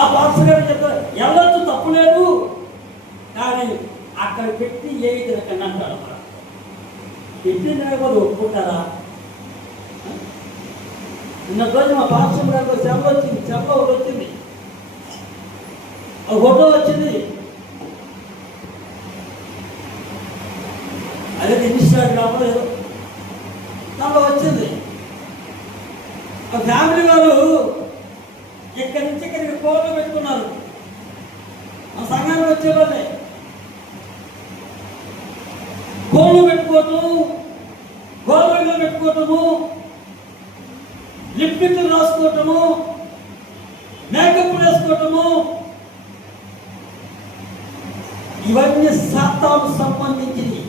ఆ పాస్టర్ గారు చెప్తారు వెళ్ళొచ్చు తప్పు లేదు, కానీ అక్కడ పెట్టి ఏ తినకండి అంటాడు. పెట్టిన కూడా ఒప్పుకుంటారా? నిన్న రోజు మా పాస్టర్ గారు చెంప వచ్చింది, చెంప ఒకటి వచ్చింది, ఫోటో వచ్చింది, అదే ఇన్స్టాగ్రామ్లో ఏదో దాంట్లో వచ్చింది. ఆ ఫ్యామిలీ వాళ్ళు ఇక్కడి నుంచి ఇక్కడికి కోళ్ళు పెట్టుకున్నారు. ఆ సంఘానికి వచ్చేవాళ్ళే కోళ్ళు పెట్టుకోవటం, గోల్వెల్లో పెట్టుకోవటము, లిప్టిక్లు రాసుకోవటము, మేకప్ వేసుకోవటము, ఇవన్నీ సాతాను సంబంధించినవి.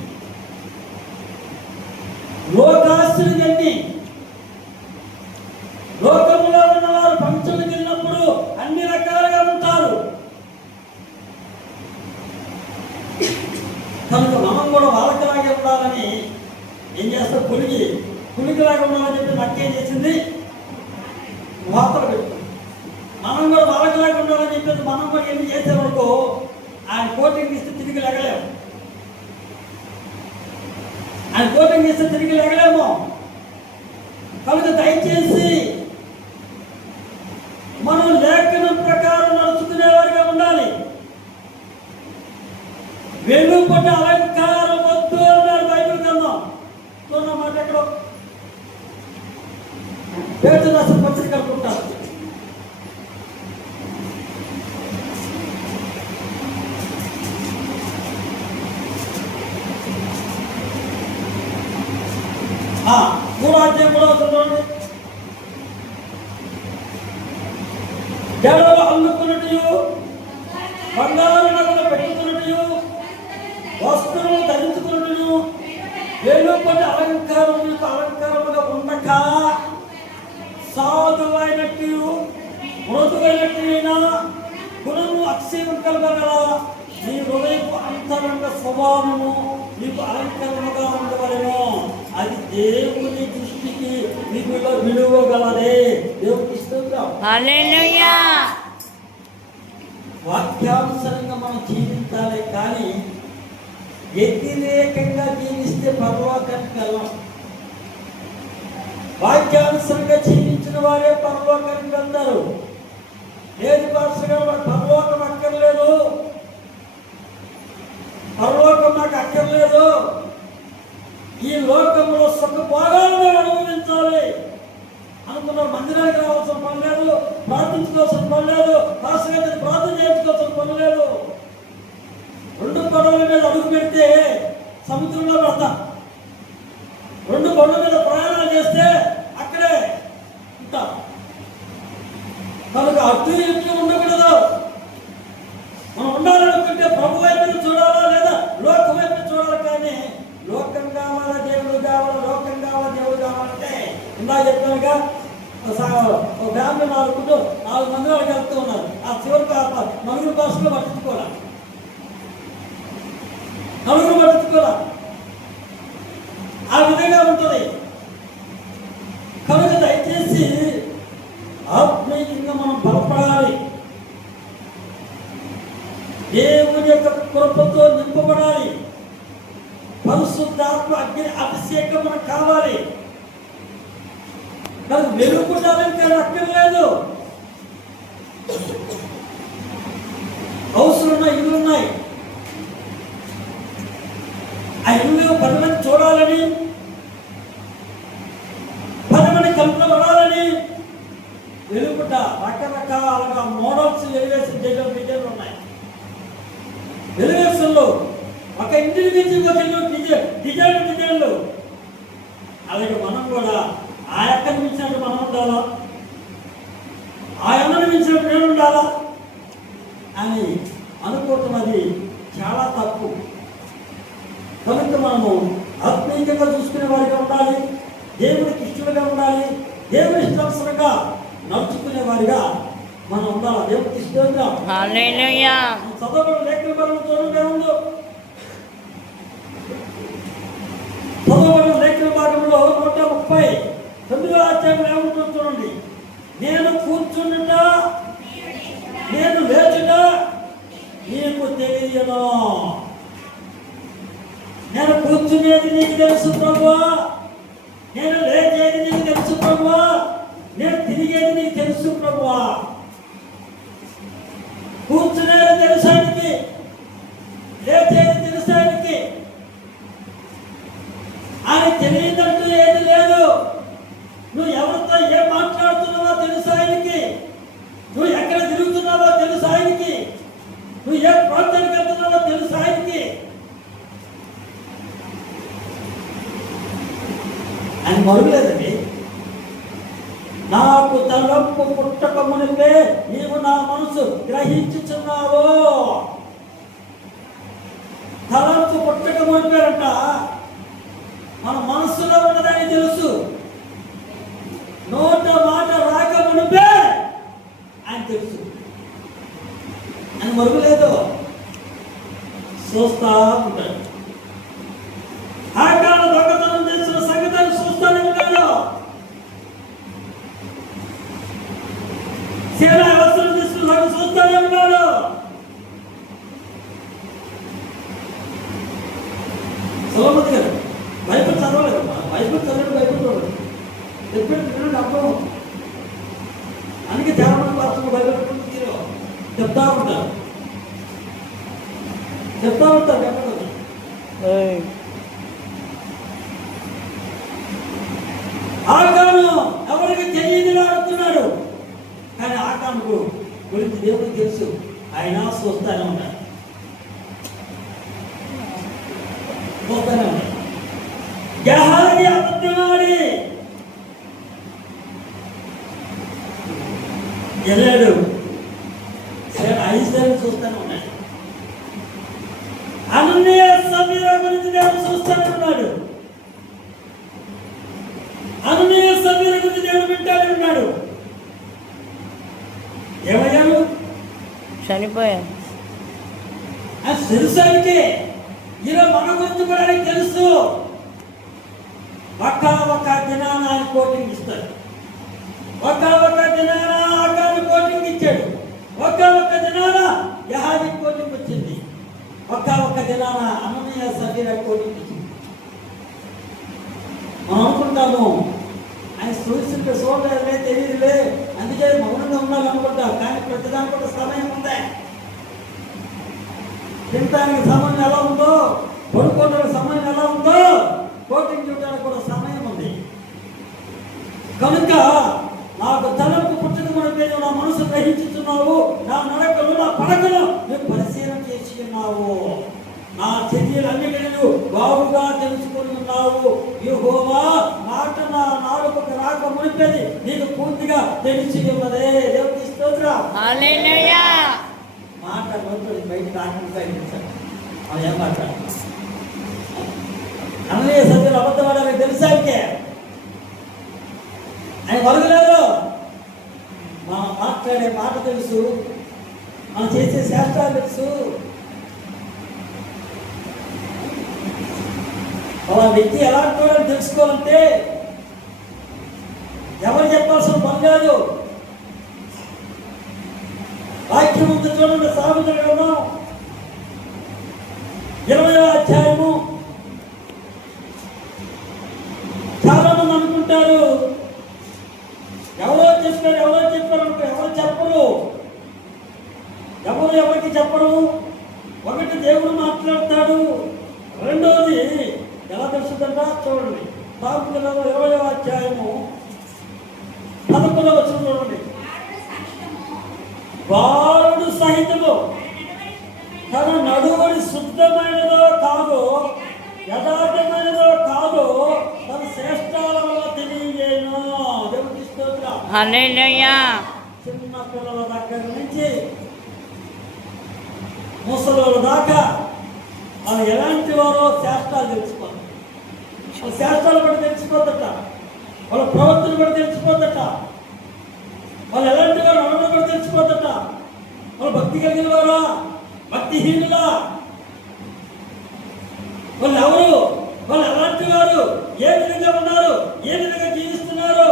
లోకాశ్రులన్నీ లోకంలో ఉన్నవారు ఫంక్షన్కి వెళ్ళినప్పుడు అన్ని రకాలుగా ఉంటారు. కనుక మనం కూడా వాళ్ళకిలాగే ఉండాలని ఏం చేస్తారు, పులికిలాగా ఉండాలని చెప్పి నక్కేం చేసింది, వార్తలు పెట్టుకుంది. మనం కూడా వాళ్ళకిలాగా ఉండాలని చెప్పేసి మనం కూడా ఏం చేసేవరకు ఆయన కోటింగ్ ఇస్తే తిరిగి లెగలేము, ఆయన కోటింగ్ ఇస్తే తిరిగి లెగలేము. కనుక దయచేసి మనం లేఖనం ప్రకారం నడుచుకునేవారిగా ఉండాలి. వెలుపట అలంకారం వద్దు అన్నారు బైబిల్ గ్రంథం. మాట ఎక్కడో పేరు రాసిన పత్రిక అనుకుంటారు. మూడాధ్యాయం కూడా అవుతుంది. జడలు అల్లుకున్నట్టు, బంగారు నగలు పెట్టుకున్నట్టు, వస్త్రములు ధరించుకున్నట్టు, వెలుపటి అలంకారముగా ఉండక సాధువైనట్టు మృదువైనట్టు గుణము అక్షయం కలగల నీ హృదయపు అంతరంగ స్వభావము నీకు అలంకరణగా ఉండవలెను. అది దేవుని దృష్టికి నీకు విలువగలదే. దేవునికి ఇష్టం. హల్లెలూయా. వాక్యానుసారంగా మనం జీవించాలి, కానీ వ్యతిరేకంగా జీవిస్తే పరలోకానికి వెళ్ళాం. వాక్యానుసారంగా జీవించిన వారే పరలోకానికి వెళ్తారు. ఏది పాస్టర్ గారు పరలోకం అక్కర్లేదు, పరలోకం నాకు అక్కర్లేదు, ఈ లోకంలో సుఖ భోగాలను అనుభవించాలి అనుకున్న మందిరానికి రావాల్సిన పని లేదు, ప్రార్థించుకోవాల్సిన పని లేదు, పాస్టర్ గారిని ప్రార్థన చేయించుకోవాల్సిన పని లేదు. 2 పడవల మీద అడుగు పెడితే సముద్రంలో పడతాం, 2 పడవల మీద ప్రయాణాలు చేస్తే అక్కడే ఉంటాం. కనుక అటు ఇటు ఉండకూడదు. మనం ఉండాలనుకుంటే ప్రభు వైపు చూడాలా లేదా లోకం వైపు చూడాలి. కానీ లోకం కావాలా దేవుడు కావాలా, లోకం కావాలా దేవుడు కావాలంటే ఇందా చెప్పానుగా ఫ్యామిలీ 4 మంది వాళ్ళకి వెళ్తూ ఉన్నారు. ఆ చివరికి 4 భాషలో పట్టించుకోవాలి, 4 పట్టించుకోవాలి. ఆ విధంగా ఉంటుంది. కనుక దయచేసి ఆత్మీయంగా మనం బలపడాలి, దేవుని యొక్క కృపతో నింపబడాలి, పరిశుద్ధాత్మ అగ్ని అభిషేకం మనకు కావాలి. నాకు వెలుగుండాలని కానీ అక్కర్లేదు. హౌస్లు ఉన్నాయి, ఇల్లు ఉన్నాయి, ఆ ఇల్లు 10 మంది చూడాలని, 10 మంది కల్పనబడాలని వెలుగుట రకరకాలుగా మోడల్స్ ఎలివేషన్ డిజైన్లు ఉన్నాయి. ఎలివేషన్లో ఒక ఇంటిని మించి ఒక డిజైన్లు. అలాగే మనం కూడా ఆ ఎక్కడి మించినట్టు మనం ఉండాలా, ఆ ఎన్నని మించినట్టు నేను ఉండాలా అని అనుకోవటం అది చాలా తప్పు. కనుక మనము ఆత్మీయంగా చూసుకునే వారిగా ఉండాలి, దేవుడికి ఇష్టలుగా ఉండాలి, దేవుని ఇష్టానుసారంగా నడుచుకునే వారిగా మనం ఉండాలి. దేవుడికి ఇష్టంగా చదవడం లేఖన బలం చూడడం ఉందో, చదవడం లేఖన భాగంలో 139వ అధ్యాయం ఏముంటుందో చూడండి. నేను కూర్చుండుట, నేను తెలియను. నేను కూర్చునేది నీకు తెలుసు ప్రభువా, నేను లేచేది నీకు తెలుసు ప్రభువా, నేను తిరిగేది నీకు తెలుసు ప్రభువా. కూర్చునేది తెలుసానికి, లేచేది తెలుసానికి, ఆయన తెలియదంటూ ఏది లేదు. నువ్వు ఎవరితో ఏం మాట్లాడుతున్నావో తెలుసు ఆయనకి, నువ్వు ఎక్కడ తిరుగుతున్నావో తెలుసు ఆయనకి, నువ్వు ఏ ప్రాంతానికి వెళ్తున్నావో తెలుసు ఆయనకి. ఆయన మరుగులేదండి. నాకు తలంపు పుట్టక మునిపే నీవు నా మనసు గ్రహించుచున్నావు. తలంపు పుట్టక మునిపేరంట మన మనస్సులో ఉన్నదని తెలుసు. నోట మాట రాక మునిపే ఆయన తెలుసు. ఆయన మరుగులేదు, చూస్తా ఉంటాడు. ఆకాల దొంగతనం చేసిన సంగతిని చూస్తానే ఉన్నాడు. సేనా వస్త్రం తీసుకున్న చూస్తానే ఉన్నాడు. సోమతి గారు బైబిల్ చదవలేదమ్మా, బైబిల్ చదవడం బైబిల్ చదవలేదు, చెప్పేది అర్థం. అందుకే చాలా మంది పాత్రలు బైబిల్ చెప్తా ఉంటారు. ఆకాను ఎవరికి తెలియదులా ఆడుతున్నాడు, కానీ ఆకాను గురించి దేవుడికి తెలుసు. ఆయన చూస్తానే ఉంటాడు. గెహాజీ అబద్ధమాడి వెళ్ళాడు. ఐశ్వర్యం చూస్తూనే ఉన్నాడు. అననీయ సఫీరా గురించి దేవుడు చూస్తూనే ఉన్నాడు. అననీయ సఫీరా గురించి దేవుడు వింటానే ఉన్నాడు. ఏమయ్యారు? చనిపోయారు. తెలుసానికి ఈరోజు మన గురించి కూడా ఆయనకి తెలుసు. ఒక దినాన ఆయన కోటింగ్ ఇస్తాడు. ఒక దినాన ఆకాన్ని కోటింగ్ ఇచ్చాడు. ఒక దినాన యెహోవా కోటింగ్ వచ్చింది. ఒక దినాన అననీయ సఫీరా కోటింగ్ ఇచ్చింది. మనం అనుకుంటాము ఆయన చూస్తుంటే చూడలేదులే, తెలియదులే, అందుకే మౌనంగా ఉండాలి అనుకుంటాం. కానీ ప్రతిదానికి కూడా సమయం ఉంది. తినడానికి సమయం ఎలా ఉందో, పడుకోవడానికి సమయం ఎలా ఉందో, కోటింగ్ చూడడానికి కూడా సమయం ఉంది. కనుక నాకు తలంపు పుట్టుక మునిపే నా మనసు గ్రహించుతున్నావు. నా నడకలు, నా పడకలు నువ్వు పరిశీలన చేసి ఉన్నావు. నా చర్యలన్నిటిని నువ్వు బాగుగా తెలుసుకుని ఉన్నావు. యెహోవా మాట నా నాలుకకు రాక మునిపేది నీకు పూర్తిగా తెలిసి ఉన్నదే. దేవునికి స్తోత్రం. హల్లెలూయా. మాట నోటి బయట రాకుండా అది ఏం మాట్లాడుతున్నా? అననీయ సఫీరా అబద్ధమాడని తెలుసాకే ఆయన వరగలేదు. మనం మాట్లాడే మాట తెలుసు, మనం చేసే శాస్త్రాలు తెలుసు. అలా వ్యక్తి ఎలాంటి వాడని తెలుసుకోవాలంటే ఎవరు చెప్పాల్సిన పని లేదు. వాక్యం ఉంది చూడండి. సామెతల గ్రంథం 20వ అధ్యాయము. చాలా మంది అనుకుంటారు ఎవరో చెప్పారు అనుకో. ఎవరు చెప్పరు, ఎవరికి చెప్పరు. ఒకటి దేవుడు మాట్లాడతాడు, రెండోది ఎలా తెలుస్తుందంట చూడండి. సామెతల గ్రంథం 20వ అధ్యాయము 11వ వచనం చూడండి. బాలుడు సహితము తన నడువడి శుద్ధమైనదో కాదో, యథార్థమైనదో కాదో తన శ్రేష్టాల వల్ల తెలియజేయను. దేవునికి స్తోత్రం. హల్లెలూయా. చిన్న పిల్లల దగ్గర నుంచి ముసలోళ్ళ దాకా వాళ్ళు ఎలాంటి వారో శాస్త్రాలు తెలిసిపోతారు. వాళ్ళ శాస్త్రాలు బట్టి తెలిసిపోద్దట, వాళ్ళ ప్రవర్తన బట్టి తెలిసిపోద్దట, వాళ్ళు ఎలాంటి వారు అన్నది కూడా తెలిసిపోద్దట. వాళ్ళు భక్తి కలిగిన వారా, భక్తిహీనులా, వాళ్ళు ఎవరు, వాళ్ళు ఎలాంటి వారు, ఏ విధంగా ఉన్నారు, ఏ విధంగా జీవిస్తున్నారు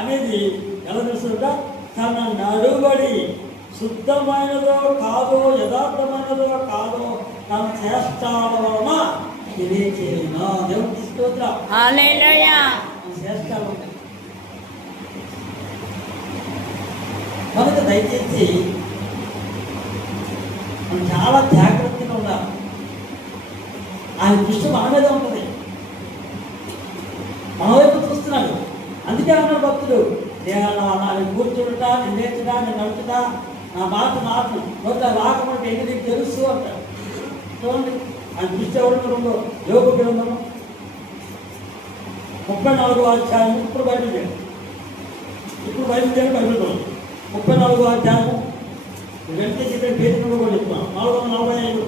అనేది ఎలా తెలుస్తుంట. తన నడుబడి శుద్ధమైనదో కాదో యథార్థమైనదో కాదో తన చేష్టాల వలన తెలియచేయను. దేవుడికి స్తోత్రం. హల్లెలూయా. చేష్టాలు ఉంటాయి కనుక దయచేసి మనం చాలా జాగ్రత్తగా ఉండాలి. ఆయన దృష్టి మన మీద ఉంటుంది, మన వైపు చూస్తున్నాడు. అందుకే అన్నాడు భక్తుడు, నేను కూర్చుంటా, నేను నేర్చుదా, నేను నడుచుదా, నా మాట నాకు నోట్ల రాకమంటే ఏంటి నీకు తెలుసు అంటాడు. చూడండి ఆయన దృష్టి ఎవరు ఉందో. యోగ గ్రంథం 34వ అధ్యాయం ఇప్పుడు బయలుదేరు బైబిల్లో 34వ అధ్యాయం వెంటనే చెప్పిన పేరు కూడా చెప్తున్నాం. 445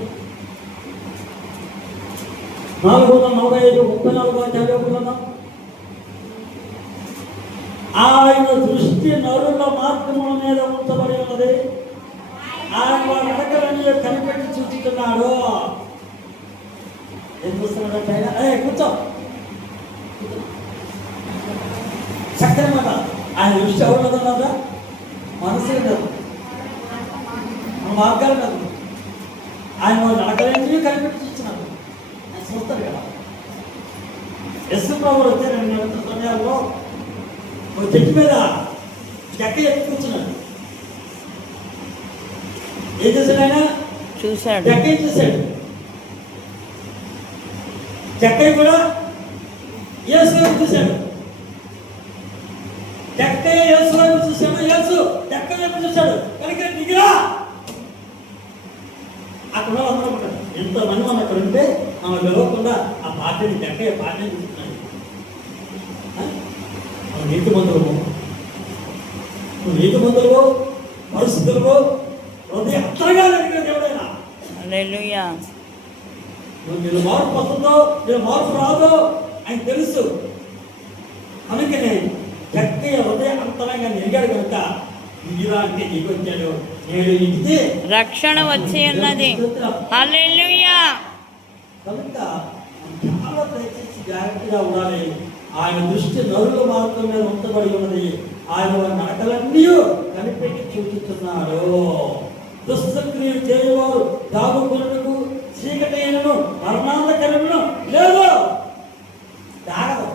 34వ అధ్యాయం. ఆయన దృష్టి నరుల మార్గముల మీద ఉంచబడి ఉన్నది, ఆయన వారి నడకలని కనిపెట్టి చూస్తున్నాడు. ఏం చూస్తున్నాడంటే ఆయన కూర్చో చక్కని మాట. ఆయన దృష్టి ఎవరు కదా, మనసే కాదు, మన మార్గాలు కాదు. ఆయన వారి నడకలని కనిపెట్టి చూస్తున్నాడు. ఆయన చూస్తాడు కదా. యశ్వ ప్రభు వచ్చే 2 నెలల సమయాల్లో ఒక చెట్టు మీద చెక్క ఎక్కి కూర్చున్నాడు. ఏం చేశాడు ఆయన? చూశాడు. చెక్క చూశాడు. చెక్క కూడా యేసు వైపు చూశాడు. చెక్క యేసు వైపు చూశాడు, యేసు చెక్క వైపు చూశాడు. కనుక దిగిరా అక్కడ అందరూ ఉంటారు. ఎంతమంది మనం అక్కడ ఉంటే మనం గెలవకుండా ఆ పార్టీని చెక్క పార్టీని చూస్తున్నాడు. నీతి మందులు పరిస్థితులు హృదయ అంతగా జరిగిన దేవుడైనా. హల్లెలూయా. మీరు మార్పు వస్తుందో మీరు మార్పు రాదో ఆయన తెలుసు. అందుకనే చక్కగా హృదయ అంతరంగా ఎరిగాడు కనుక ఇలాంటి నీకు వచ్చాడు, నేను ఇంటికి రక్షణ వచ్చి ఉన్నది. హల్లెలూయా. కనుక చాలా దయచేసి జాగ్రత్తగా ఉండాలి. ఆయన దృష్టి నరుల మార్గం మీద ఉంచబడి ఉన్నది. ఆయన వారి నడకలన్నీ కనిపెట్టి చూపిస్తున్నాడు. దుష్టక్రియలు చేయవారు దాగుకున్నకు చీకటైనను మరణాంతకరమును లేదు. దాగదు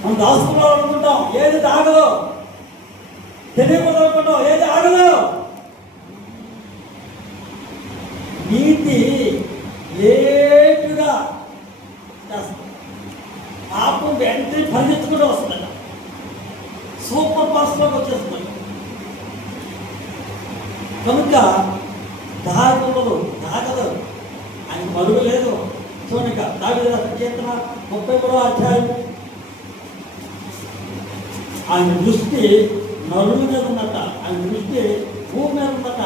మనం దాచుకున్నాం అనుకుంటాం, ఏది దాగదు. తెలియకూడదు అనుకుంటాం, ఏది ఆగదు. నీతి లేటుగా పాపం వెంటనే పరిగెత్తుకుంటూ వస్తుందట. సూపర్ ఫాస్ట్లోకి వచ్చేస్తుంది. కనుక దాగదు. ఆయన పరుగు లేదు. చూడక దావీదు కీర్తన 33వ అధ్యాయం. ఆయన దృష్టి నరుల మీద ఉందట, ఆయన దృష్టి భూమి మీద ఉందట.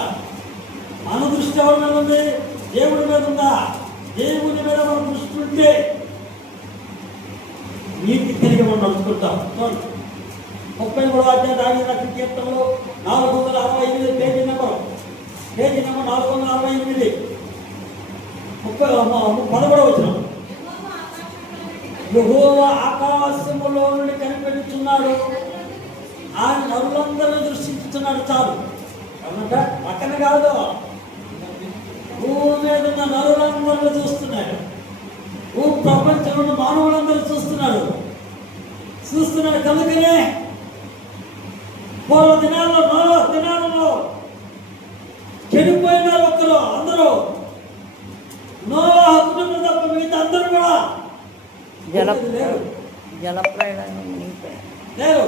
మన దృష్టి ఎవరి మీద ఉంది? దేవుడి మీద ఉందా? దేవుని మీద మన దృష్టి ఉంటే నీతి తిరిగి మనం నడుచుకుంటాం. 33వ అధ్యాయం దావీదు కీర్తనలో 468 పేజీ నెంబర్ 468 11వ వచనం. యెహోవా ఆకాశములో నుండి కనిపెట్టుచున్నాడు, ఆయన నరులందరినీ దృష్టించుతున్నాడు. చాలు ఏమంట పక్కన కాదు, భూమి మీద ఉన్న నరులందరినీ చూస్తున్నాడు. ప్రపంచంలో మానవులందరూ చూస్తున్నాడు. కనుకనే పూర్వ దినాలలో చెడిపోయిన ఒక్కరు అందరూ నోవహు కుటుంబం తప్ప మిగతా అందరూ కూడా జలప్రయాణం లేరు.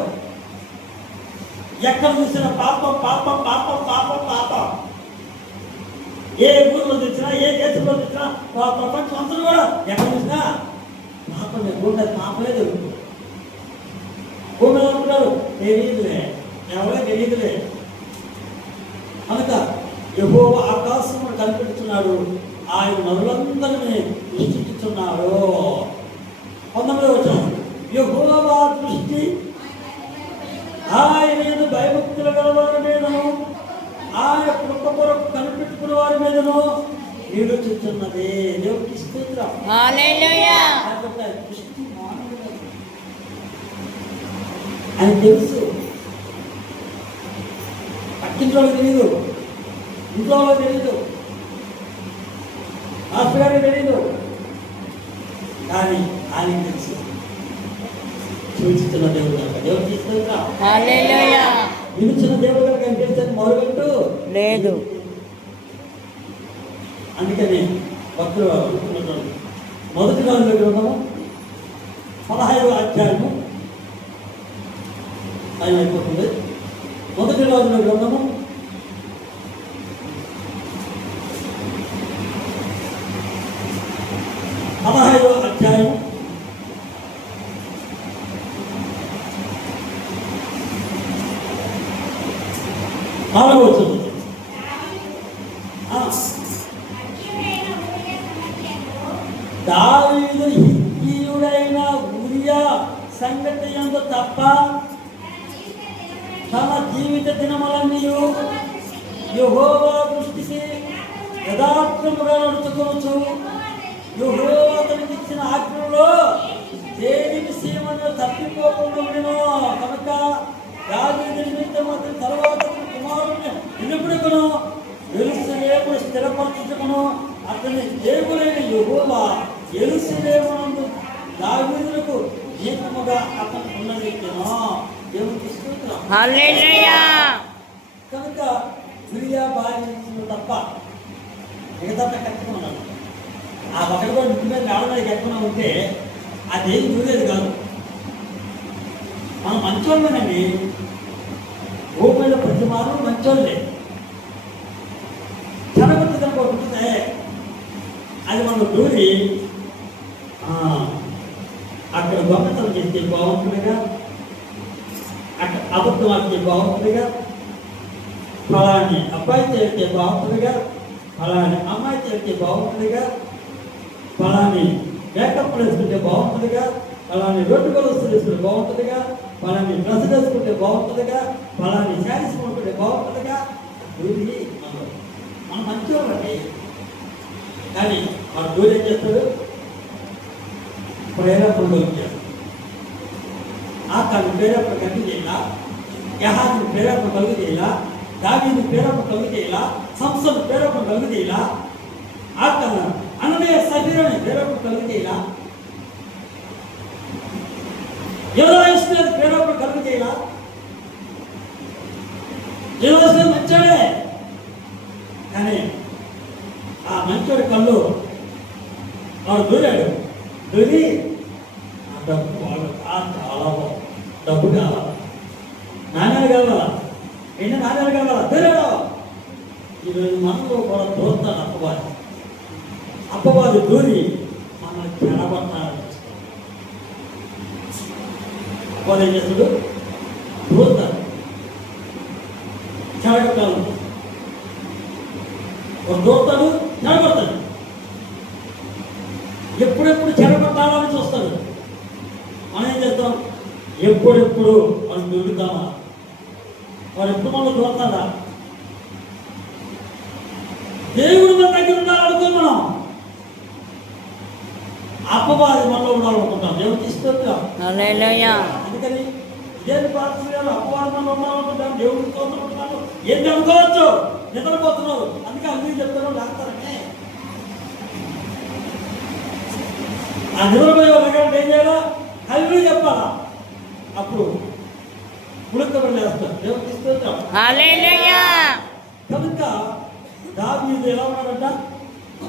ఎక్కడ చూసినా పాపం. ఏ ఊళ్ళో తెచ్చినా, ఏ దేశంలో తెచ్చినా, ప్రపంచం అందరూ కూడా ఎక్కడ చూసినా పాపమే. పాపలేదు. భూమిలో అనుకున్నారు తెలియదులే, ఎవరో తెలియదులే. కనుక యెహోవా ఆకాశం కనిపెడుతున్నాడు, ఆయన నరులందరినీ దృష్టిస్తున్నాడు. 19వ వచనం. యెహోవా దృష్టి ఆయన భయభక్తుల గలవారి మీదను, ఆయన కృప కొరకు కనిపెట్టుకున్న వారి మీదను నిలుచుతున్నది. దేవుడికి స్తోత్రం. హల్లెలూయా. ఆయన తెలుసు పక్కింట్లో తెలియదు, ఇంట్లో తెలీదు, మాస్టర్ గారికి తెలీదు, కానీ ఆయన తెలుసు. సూచిస్తున్న దేవుడు కనుక దేవుడు తీసుకుంటా, హల్లెలూయా. వినుచున్న దేవుడు కనుక ఆయన తెలిసేది మొదలుపెట్టు లేదు. అందుకని భక్తులు మొదటి రోజుల గ్రంథము 15వ అధ్యాయము ఆయన అయిపోతుంది. మొదటి రోజుల గ్రంథము 15వ అధ్యాయం 4వ వచనం. దావీదు హిత్తీయుడైన ఊరియా సంగతి యందు తప్ప తన జీవిత దినములన్నీ యెహోవా దృష్టికి యథార్థముగా నడుచుకోవచ్చు. యెహోవా అతనికి ఇచ్చిన ఆజ్ఞలో దేని విషయమని తప్పిపోకుండా ఉండెను. కనుక దావీదు నిమిత్తం అతని తరువాత కుమారుని నిలుపుడుకును యెరూషలేమును స్థిరపరచుటకును అతని దేవుడైన యెహోవా యెరూషలేమునందు దావీదునకు దీపముగా అతను ఉన్నదెక్కెను. దేవునికి స్తోత్రం. హల్లెలూయా. కనుక యూరియా భార్య తప్ప మిగతా కట్టుకుని ఉన్నాడు. ఆ ఒకటి కూడా ఇంటి మీద రావడానికి కట్టుకున్నా ఉంటే అదేం చూడలేదు కాదు. మనం మంచోళ్ళమేనండి, ఓపెన్లో ప్రతి మారు మంచోళ్ళే. చెడగొట్టుదని కొట్టుకుంటే అది మనం దూరి అక్కడ గొప్పతనం చేస్తే బాగుంటుందిగా, అక్కడ అబద్ధం ఆడితే బాగుంటుందిగా, ఫలాని అబ్బాయి చేరితే బాగుంటుందిగా, ఫలాని అమ్మాయి చేరితే బాగుంటుందిగా, ఫలాని మేకప్ వేసుకుంటే బాగుంటుందిగా, ఫలాని రోడ్డు వస్తువులు వేసుకుంటే బాగుంటుందిగా, ఫలాని డ్రెస్ వేసుకుంటే బాగుంటుందిగా, ఫలాని శారీస్ కొనుక్కుంటే బాగుంటుందిగా. దూరి మనం మంచివాళ్ళండి. కానీ మన దూరం ఏం చేస్తాడు? ప్రేరేపణలు వచ్చారు. ఆకాన్ని ప్రేరేపణ కలిగి చేయాల, యహాన్ని ప్రేరేపణ కలుగు చేయాల, దావీదుని ప్రేరేపణ కలుగు చేయాల, సంస్థను ప్రేరేపణ కలుగు చేయాల, ఆకాన్న అననీయ సఫీరుని ప్రేరేపణ కలుగు చేయాల, యోధాయిస్తున్న ప్రేరేపణ కలుగు చేయాల. యోధాయిస్తున్న మంచోడే, కానీ ఆ మంచోడి కళ్ళు వాడు దూరాడు. దూరి ఆ డబ్బు వాడు చాలా డబ్బు కావాలా, నాణ్యాలు కావాలా, ఎన్ని నాణ్యాలు కావాలా, దూరాడు. ఈరోజు మనలో కూడా దూరుతాడు అప్పవాది. అప్పవాది దూరి మనల్ని చెడగొట్టాలని అప్పవాది ఏం చేస్తాడు? దూరుతాడు, చెడగొట్టాలి. ఒక దూరుతాడు, చెడగొడతాడు. ఎప్పుడెప్పుడు చెడగొట్టాలని చూస్తాడు. మనం ఏం చేస్తాం? ఎప్పుడెప్పుడు మనం దొరుకుతామా? వాడు ఎప్పుడు మనం దూరతాడా? దేవుడు మన దగ్గర ఉండాలనుకో, మనం అప్పవాది మనలో ఉండాలనుకుంటాం. దేవుడికి ఇష్టం. హల్లెలూయా. అందుకని ఇదేంటి ప్రార్థన, అప్పవాది మనలో ఉండాలనుకుంటాం, దేవుడికి తోడుకుంటున్నాను ఏంటి అనుకోవచ్చు. నిద్రపోతున్నారు, అందుకే అన్ని చెప్తారు లేస్తారని. ఆ నిద్రపోయే వాళ్ళకి ఏం చేయాలా? అల్లు చెప్పాలా? అప్పుడు ఉడకబడి లేస్తారు. దేవుడికి ఇష్టం. హల్లెలూయా. కనుక దావీదు ఎలా ఉన్నాడంట?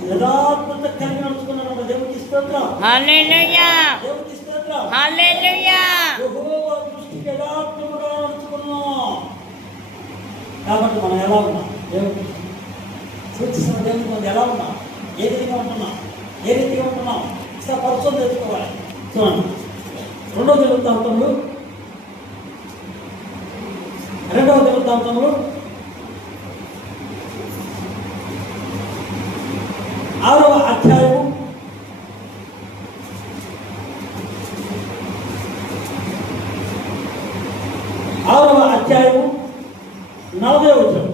యథార్థత కలిగి నడుచుకున్నాడంట. దేవుడికి స్తోత్రం. హల్లెలూయా. దేవుడికి స్తోత్రం. హల్లెలూయా. యెహోవా దృష్టికి యథార్థముగా నడుచుకున్నాం. కాబట్టి మనం ఎలా ఉన్నాం? దేవుడికి సూచిస్తున్న దేవుడికి మనం ఎలా ఉన్నాం? ఏ రీతిగా ఉంటున్నాం? ఏ రీతిగా ఉంటున్నాం? పరిశోధన తెచ్చుకోవాలి. చూడండి, 2వ దినవృత్తాంతములు 6వ అధ్యాయము 40వ వచనం.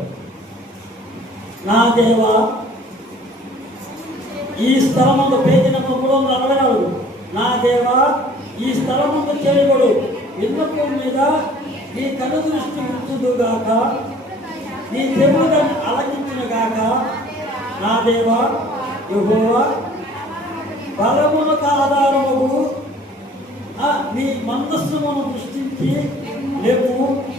నా దేవా, ఈ స్థలమందు పేజీ నెంబర్ 344. నా దేవా, ఈ స్థలమందు చేయబడు విన్నపం మీద నీ కను దృష్టి ఉంచుదుగాక. నీ చెవులు దాన్ని ఆలకించును గాక. నా దేవా యెహోవా బలమునకు ఆధారము నీ మందస్సును దృష్టించి లేవు.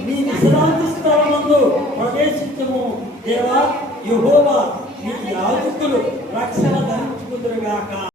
నీ విశ్రాంతి స్థలమందు ప్రవేశించము దేవా యెహోవా. నీ యాజకులు రక్షణ ధరించుకుందురుగాక.